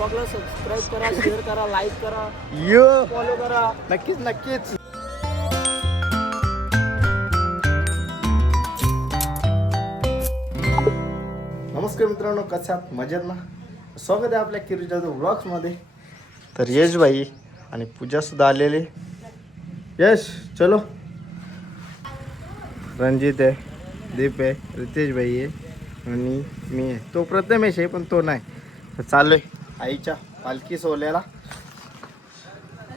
ब्लॉगला subscribe करा, share करा, like करा, फॉलो करा. नक्कीच नक्कीच. नमस्कार मित्रांनो, कसे आहात? मजेत ना? स्वागत आहे आपल्या किरू जाधव ब्लॉग्समध्ये. तर यश भाई आणि पूजा सुद्धा आलेले. यश चलो. रणजित आहे, दीप आहे, रितेश भाई आहे आणि मी आहे. तो प्रथमेश आहे पण तो नाही. तर चाललोय आईच्या पालखी सोहळ्याला.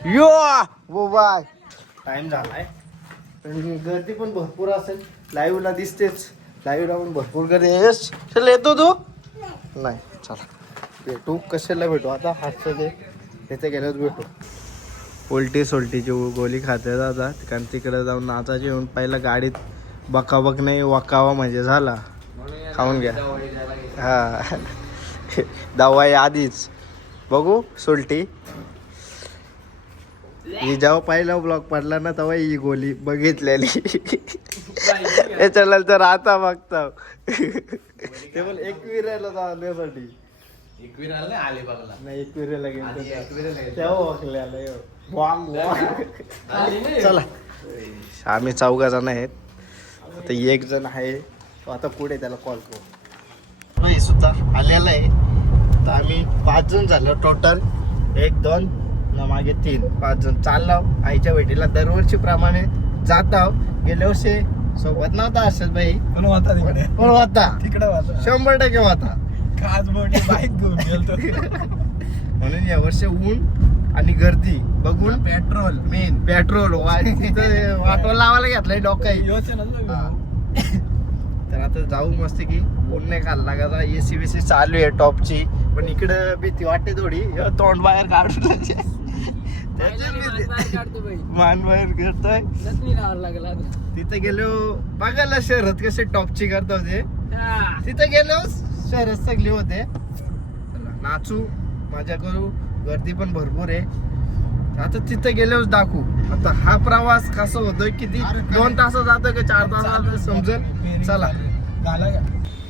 यो वो बाय. टाइम झालाय पण गर्दी पण भरपूर असेल. लाईव्हला दिसतेच, लाईव्हला पण भरपूर गर्दी. यश चल येतो तू? नाही चला भेटू. कशाला भेटू आता? हातचं ते तिथे गेल्यावर भेटू. उलटी सोलटीची गोळी खाते जातात कारण तिकडे जाऊन नाचाची येऊन पहिला गाडीत बकाबक नाही वकावा म्हणजे झाला. खाऊन घ्या. हा दवाई आधीच बघू सोलटी. ही जेव्हा पहिला ब्लॉग पडला ना तेव्हा ही गोळी बघितलेली. त्याच्यानंतर आता बघता ते पण एकविरायला जाण्यासाठी. नाही एकविरायला गेलो तेव्हा ओळखलेलं. चला आम्ही 4 जण आहेत. आता 1 जण आहे तो आता पुढे, त्याला कॉल करू. हे सुद्धा आलेला आहे. तर आम्ही 5 जण झालो टोटल. 1 2 न मागे 3 5 जण चाललो आईच्या भेटीला. दरवर्षी प्रमाणे जात आहो. गेल्या वर्षी सोबत नव्हता अर्षद भाई. कोण होता तिकडे? कोण होता? तिकडे होता 100% होता. खास मोठी बाईक घेऊन गेलतो. म्हणून यावर्षी ऊन आणि गर्दी बघून पेट्रोल मेन पेट्रोल वाटो लावायला घेतलाय डोकाई. तर आता जाऊ मस्त की ऊन नाही खाल्ला का. एसी बीसी चालू आहे टॉपची. पण इकडं भीती वाटते थोडी. तोंड बाहेर काढून मान बाहेर करतोय. तिथे गेलो बघायला शहरात कसे टॉपची करता होते. तिथे गेलो शहरात सगळे होते. नाचू मजा करू. गर्दी पण भरपूर आहे. आता तिथे गेल्यावर दाखवू आता हा प्रवास कसा होतोय. किती 2 तास जातोय का 4 तास जातोय समजेल. चला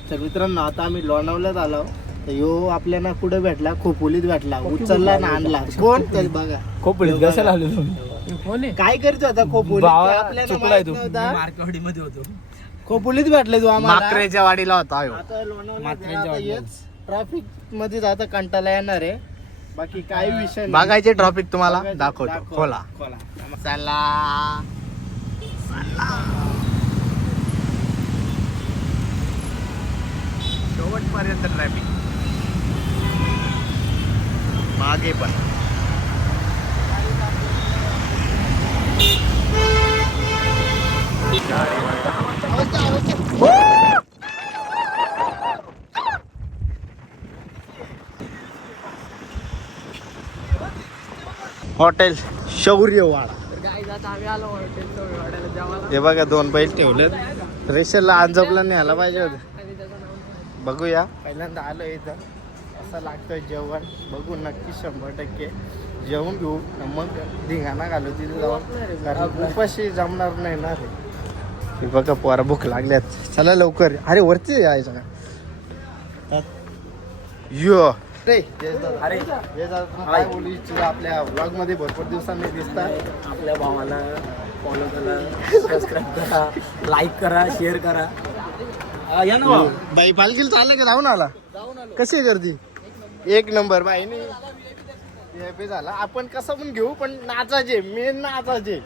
तर मित्रांनो आता आम्ही लोणावळ्यात आलो. तर यो आपल्याला कुठे भेटला? खोपोलीत भेटला. उचलला ना आणला. कोण तर बघा. खोपडीत कशाला आले तुम्ही? काय करतो आता खोपोलीत? आपल्याला माहित नव्हता. मार्केवाडी मध्ये होतो. खोपोलीत भेटले तू आम्हाला. मात्रेच्या वाडीला होता. आता लोणावळ्यात ट्रॅफिक मध्ये जाता कंटाळा येणार आहे. बाकी काही विषय नाही. बघायचे ट्रॉफिक तुम्हाला दाखवतो. खोला चला शेवटपर्यंत ट्रॅफिक मागे पण. हॉटेल शौर्यवाडा. आम्ही हे बघा 2 बैल ठेवलेत. रेशनला अंजपला न्यायला पाहिजे होतं. बघूया पहिल्यांदा आलो इथं. असं लागतोय जेवण. बघू नक्की 100% जेवण घेऊ. मग धिंगाणा घालू तिथे जाऊन. कारण उपाशी जमणार नाही ना रे. हे बघा पोरा भूक लागल्यात. चला लवकर. अरे वरती यायचं का? यो रे अरे काय बोलू इच्छितो? आपल्या ब्लॉग मध्ये भरपूर दिवसांनी दिसतात. आपल्या भावाला फॉलो करा, सबस्क्राईब करा, लाईक करा, शेअर करा. या ना भाऊ. बाई पालखीला चाललं का? जाऊन आला. कशी आहे गर्दी? 1 नंबर बाईनी हे झाला. आपण कसं पण घेऊ पण नाचाचे मेन नाचाचे.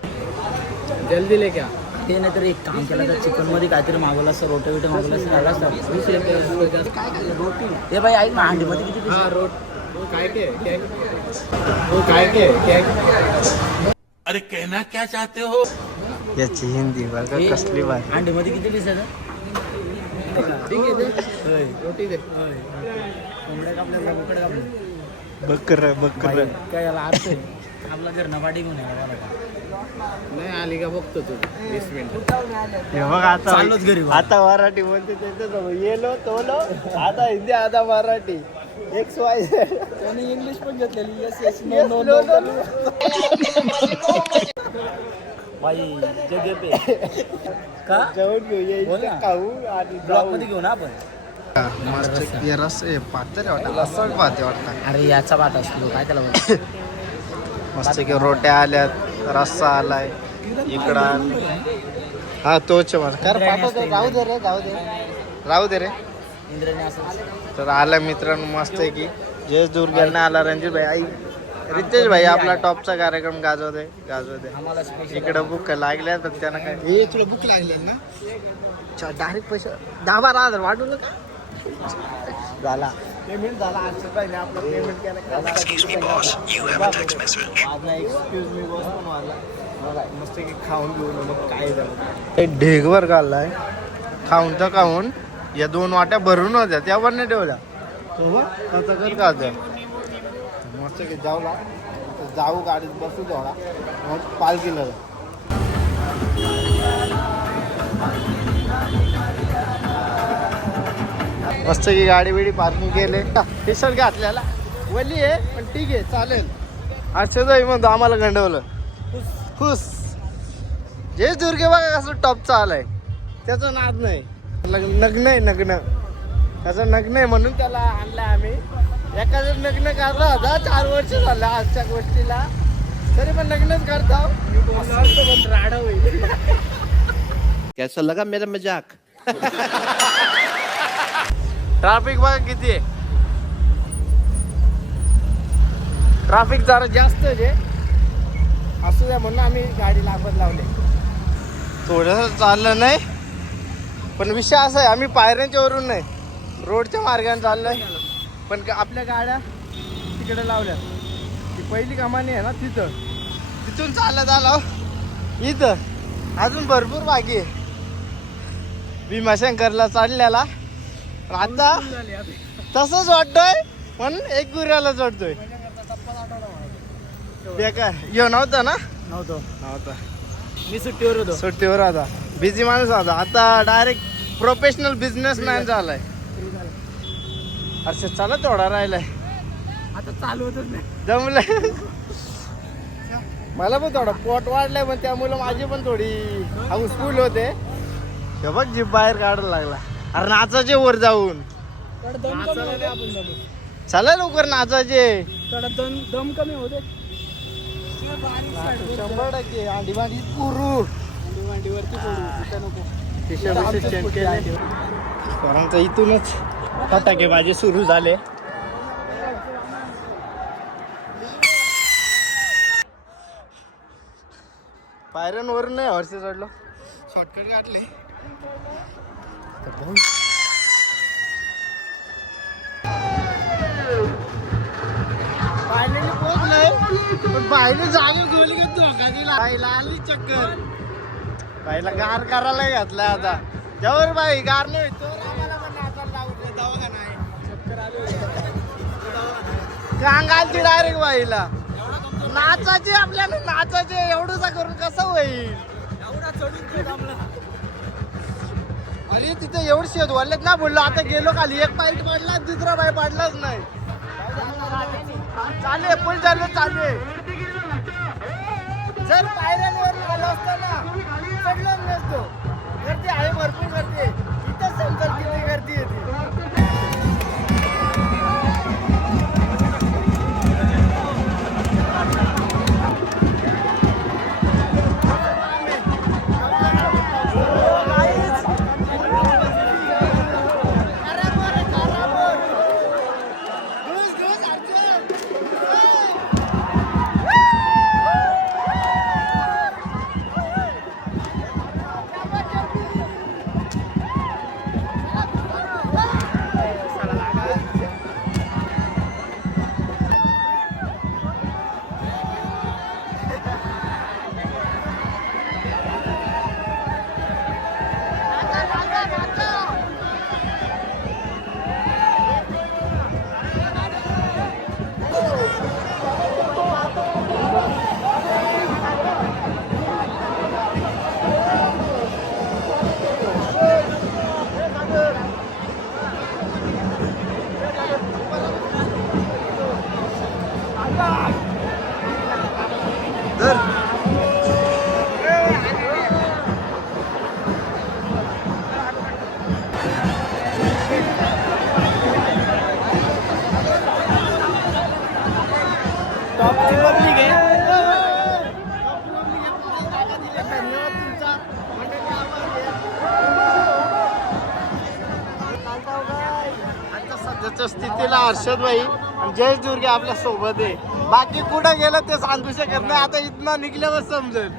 जल्दी ले क्या ते नाही तर एक काम केलं तर चिकन मध्ये काहीतरी मागवलं असतं. रोटी बिटी मागवलं असतं झालं असतं. काय रोटी हे बाई ऐक ना. अंडी मध्ये किती काय काय अरे कहना क्या चाहते हो? याची हिंदी बघा कसली बात. अंडी मध्ये किती पीस आहे? ठीक आहे रोटी दे. कोंबड्या कापल्या बोकडे कापले. बकर काय याला अर्थ आहे? आपला घर नपाटी घेऊन यायला नाही आली का बघतो तू 20 मिनिट. हे बघ आता चाललोच घरी. आता मराठी बोलते त्याच्याजवळ येलो तोलो. आता हिंदी आता मराठी. XY त्यांनी इंग्लिश पण घेतलेली. Yes yes no no no. बाई जगे पे का जेवण घेऊ बोल ना. खाऊ आणि ब्लॉग मध्ये घेऊ ना आपण. मस्त रस पातळ वाटत असं पाहते वाटतं. अरे याचा बाट असतो काय त्याला बोलतो? मस्त की रोट्या आल्यात, रस्सा आलाय इकडं. हा तोच पाठवतो. राहू दे रे, राहू दे रे. इंद्रने असं तर आला मित्रांनो मस्त आहे की जयेश दुर्ग्यांना आला. रणजित भाई आई रितेश भाई आपला टॉपचा कार्यक्रम गाजवते. आम्हाला स्पेशल इकडं बुक लागल्या तर त्यांना काय हे तुला बुक लागले ना डायरेक्ट पैसे 10-12 वाढवलं का झाला. पेमेंट झाला. 800 पाहिजे आपलं पेमेंट केलं. एक्सक्यूज मी बॉस पण वाढला मस्त की खाऊन घेऊन मग काय झालं. एक ढेगवर घाललाय खाऊन तर खाऊन. या 2 वाट्या भरून होत्या त्या पण नाही ठेवल्या. मस्त की जाऊ गाडीत बसू थोडा मग पालखीला मस्त की गाडी बिडी पार्किंग केले. टी शर्ट घातल्याला वली आहे पण ठीक आहे चालेल. आजच्या म्हणतो आम्हाला गंडवलं खुश. जे दुर्गे बघा कसं टॉपचा आलाय. त्याचा नाद नाही. नग्न त्याचं नग्न आहे म्हणून त्याला आणलाय आम्ही. एखादं लग्न करला होता 4 वर्ष झालं आजच्या गोष्टीला तरी पण लग्नच करता पण राड होईल. कैसा लगा मेरा मजाक? ट्रॅफिक बघा किती आहे. ट्रॅफिक जरा जास्त आहे असू द्या म्हणून आम्ही गाडी लांबत लावले. थोडंसं चाललं नाही पण विषय असा आहे आम्ही पायऱ्यांच्या वरून नाही रोडच्या मार्गाने चाललोय. पण आपल्या गाड्या तिकडे लावल्या. ती पहिली कमानी आहे ना तिथून चालत आलो इथं अजून भरपूर बाकी आहे. भीमाशंकरला चालल्याला आता तसंच वाटतोय पण एक गुऱ्यालाच वाटतोय. बेकार येऊ नव्हता ना नव्हता. मी सुट्टीवर होतो. सुट्टीवर आता बिझी माणूस होता. आता डायरेक्ट प्रोफेशनल बिझनेसमॅन झालाय. अरे चला थोडा राहिलाय आता चालू होतच नाही. जमलंय. मला पण थोडा पोट वाढलाय पण त्यामुळे माझी पण थोडी हाऊसफुल होते. हे बघ जीप बाहेर काढायला लागला. अरे नाचाचे वर जाऊन चला लवकर नाचाचे. दम कमी होते. 100% अंडी भांडी पुरू कारण इथूनच फटाकेबाजी सुरू झाले. पायऱ्यांवरून नाही हॉर्से चढलो शॉर्टकट काढले. फायनली पोहोचलोय पण बाईने जागे गोली का धोका दिला. बाईला आली चक्कर. बाईला गार करायला घातलाय आता. जवळ बाई गार नाही तो आम्हाला पण नाचायला लावलं दवाखाना आहे. चक्कर आली कांगालची डायरेक्ट बाईला नाचाचे आपल्याला नाचाचे एवढंच करून कसं होईल. अरे तिथे एवढी शेत वाढलेत ना बोललो. आता गेलो खाली एक पाय पडला दुसरा पाय पडलाच नाही. चाले फुल चालू चालू. जर पायऱ्यांवर आलो असतो ना चढलोच नसतो. गर्दी आहे भरपूर गर्दी आहे. इथंच समजा किती गर्दी येते. आपला हर्षद भाई आणि जयेश दुर्गे आपल्या सोबत आहे. बाकी कुठं गेलं ते सांगू शकत नाही, आता इथनं निघल्यावर समजेल.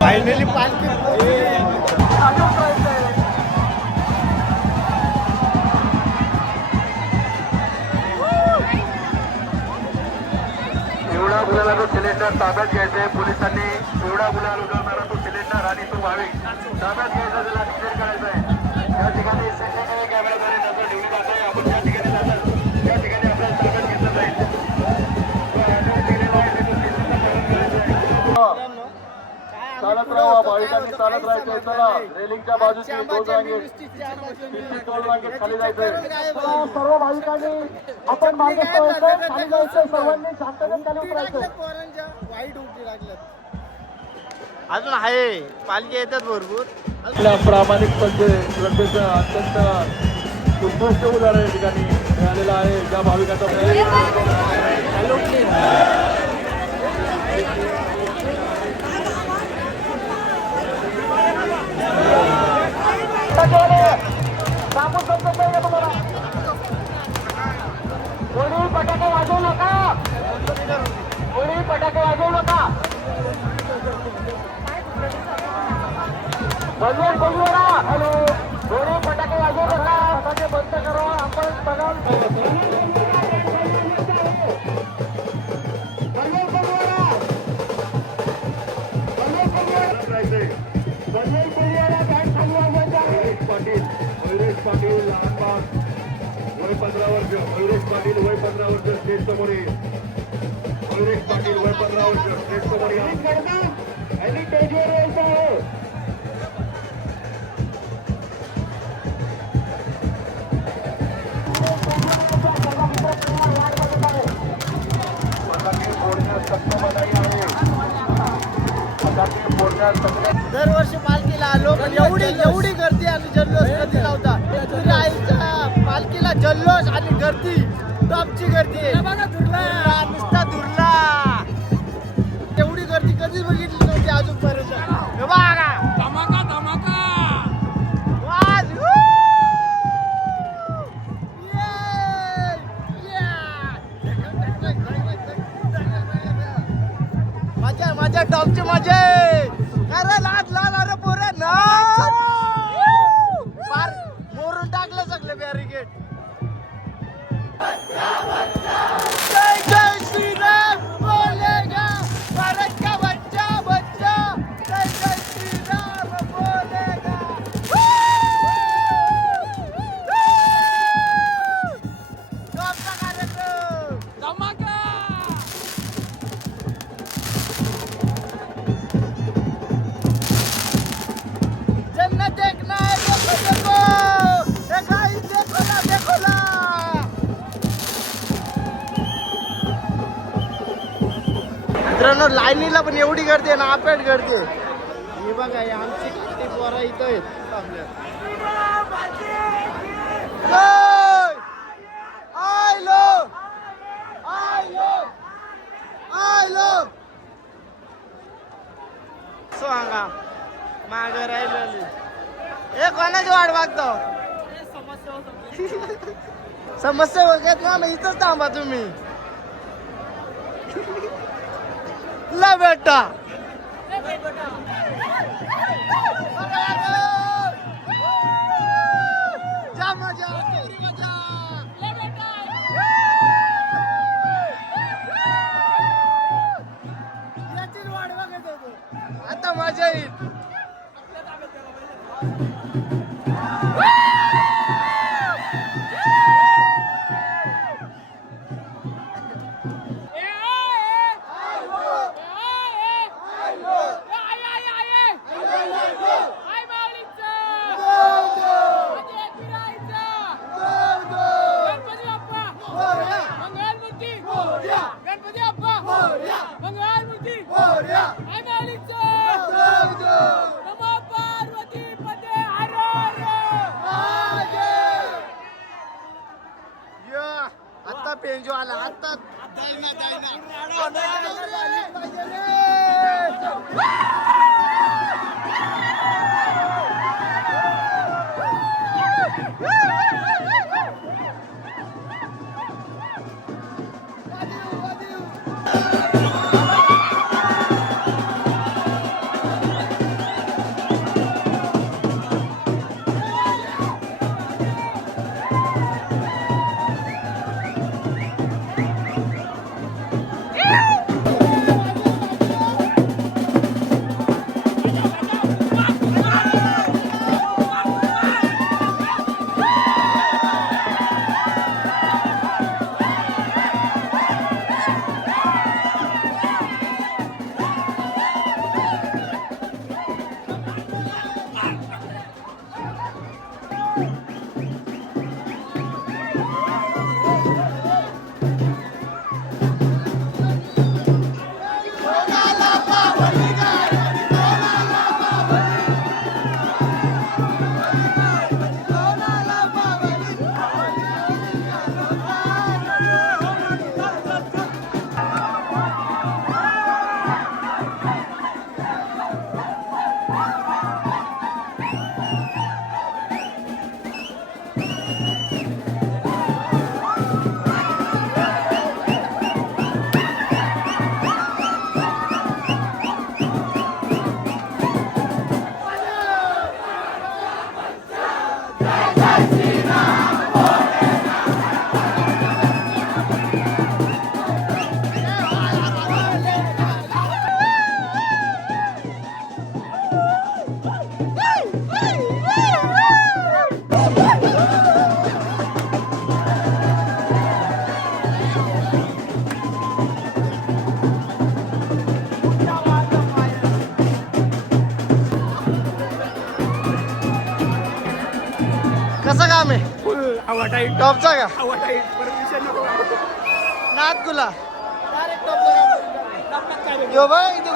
फायनली पालखी एवढा गुलाला तो सिलेंडर ताब्यात घ्यायचंय पोलिसांनी. एवढा गुलाल उडवणारा तो सिलेंडर आणि तो भाविक ताब्यात घ्यायचा, त्याला डिक्लेअर करायचंय. या ठिकाणी कॅमेराद्वारे नजर ठेवली जात आहे. आपण ज्या ठिकाणी जातात त्या ठिकाणी आपल्याला ताब्यात घेतलं जाईल. चालत राहा भाविकांनी, चालत राहायचंय. चला रेलिंगच्या बाजूची दोन रांगेत खाली जायचंय. सर्व भाविकांनी आपण मागे खाली जायचंय. सर्वांनी शांततेत खाली उतरायचं. वाईट उलटी लागल्यात. अजून आहे पालखी येतात भरपूर. आपल्या प्रामाणिकपणे श्रद्धेचं अत्यंत उत्कृष्ट उदाहरण या ठिकाणी मिळालेलं आहे. ज्या भाविकांचा कोणी फटाके वाजवू नका, कोणी फटाके वाजवू नका. बंद बोलूया. हॅलो, कोणी फटाके वाजवू नका, फटाके बंद करा. आपण बघा पाटील लहानबाग वय 15 वर्ष. मयुरेश पाटील वय 15 वर्ष स्टेज समोर येईल. मयुरेश पाटील वय 15 वर्ष स्टेज समोर येईल. आणि स्टेजवर यायचं आहे. दरवर्षी पालखीला आलो पण एवढी गर्दी आणि जल्लोष कधी नव्हता. तुझ्या आईच्या पालखीला जल्लोष आणि गर्दी, टॉपची गर्दी आहे. नुसता दुर्ला. एवढी गर्दी कधीच बघितली नव्हती अजूनपर्यंत. हे बघा धमाका धमाका. मजा मजा टॉपची मजा. अरे लाज लाज. अरे पोरे ना मित्रांनो लाईनीला पण एवढी गर्दी आहे ना, अपेट गर्दी आहे. हे बघा हे आमची किती पोरं इथं आहेत आपल्या. सांगा माग राहिलेली हे कोणाची वाट बघतो. समस्या बघत ना मग इथंच थांबा तुम्ही. ला बेटा जा मजा तेरी मजा. याचीच वाट बघत होतो आता मजा येईल. आता पेंजो आला आता. कसं काम आहे टॉपचा का नाथ तुला यो बाय इथे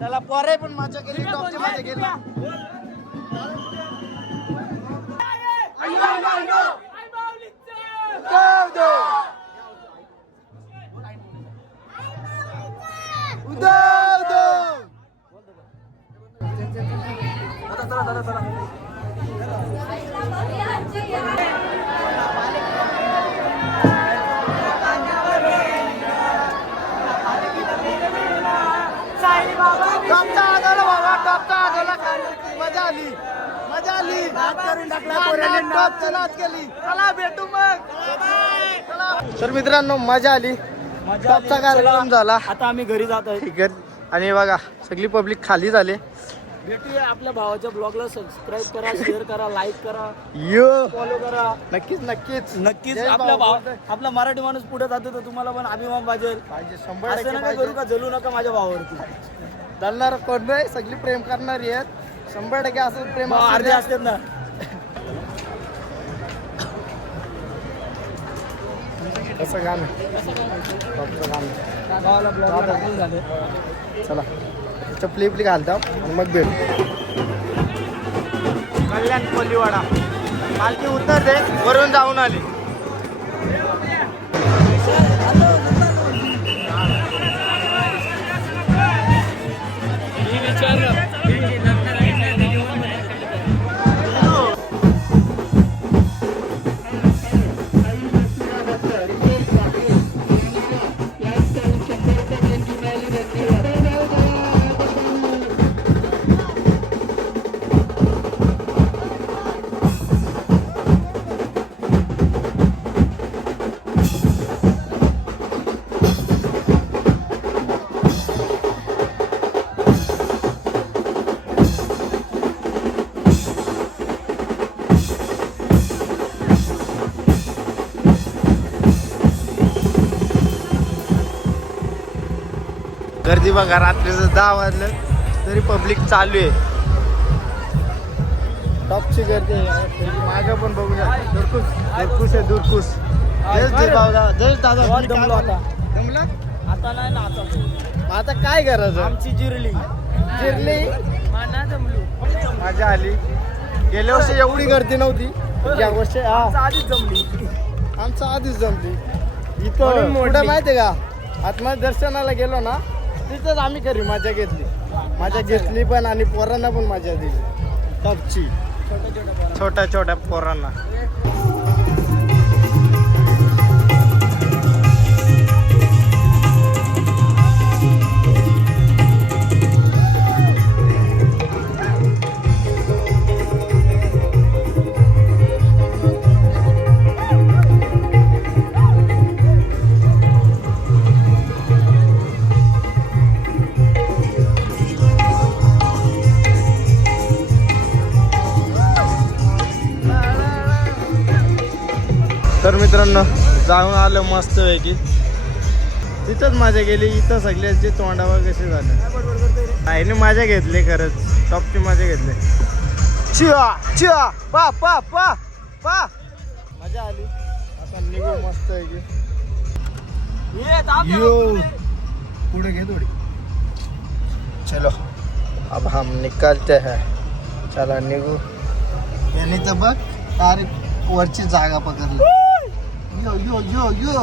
चला पोरे पण मजा केली टॉपची मजा केली. मजा आली मजा आली. चला भेटू मग. तर मित्रांनो मजा आली. टॉपचा कार्यक्रम झाला. आता आम्ही घरी जात आहे. आणि बघा सगळी पब्लिक खाली झाली. भेटूया आपल्या भावाच्या ब्लॉगला. सबस्क्राईब करा, शेअर करा, लाईक करा, यो फॉलो करा. नक्कीच नक्कीच नक्कीच जय आपल्या भाऊ. आपला मराठी माणूस पुढे जातो तर तुम्हाला पण अभिमान पाहिजे. पाहिजे 100% असं नका पाहिजे. करू का, जलू नका माझ्या भावावरती. चालणार कोण नाही, सगळी प्रेम करणारी आहेत 100% असं प्रेम असू अर्धे द्या. असतात ना. कसं गाणं टॉपचं गाणं. गावाला ब्लॉग टाकून झाले. चला चपली इपली घालता आणि मग भेट. कल्याण कोलीवाडा पालखी उतरते वरून जाऊन आली. गर्दी बघा, रात्रीचं 10 वाजलं तरी पब्लिक चालू आहे. टॉपची गर्दी आहे. मागं पण बघू शकता. दुरकुस आहे दुरकुस. जय दादा. बहुत दमलो आता. जमलं आता नाही ना आता. आता काय करायचं. आमची जिरली माना जमलो. मजा आली. गेल्या वर्षी एवढी गर्दी नव्हती, या वर्षी आधीच जमली. आमचं आधीच जमली. म्हणून इथं मोडली. पुढे माहितीये का, आत्मा दर्शनाला गेलो ना तिथंच आम्ही खरी मजा घेतली. मजा घेतली पण आणि पोरांना पण मजा दिली. टॉपची छोट्या छोट्या पोरांना. तर मित्रांनो जाऊन आलं मस्त पैकी. तिथंच मजा गेली. इथं सगळ्यांचे तोंडावर कसे झाले. नाही मजा घेतली खरंच. टॉपची मजा घेतली. चिया चिया पा पा पा पा मजा आली. आता निघू मस्त पैकी. यो पुढे घे थोडी. चलो अब हम निकलते हैं. चला निघू. याने तर बघ तारीख वरची जागा पकडली. यो यो यो यो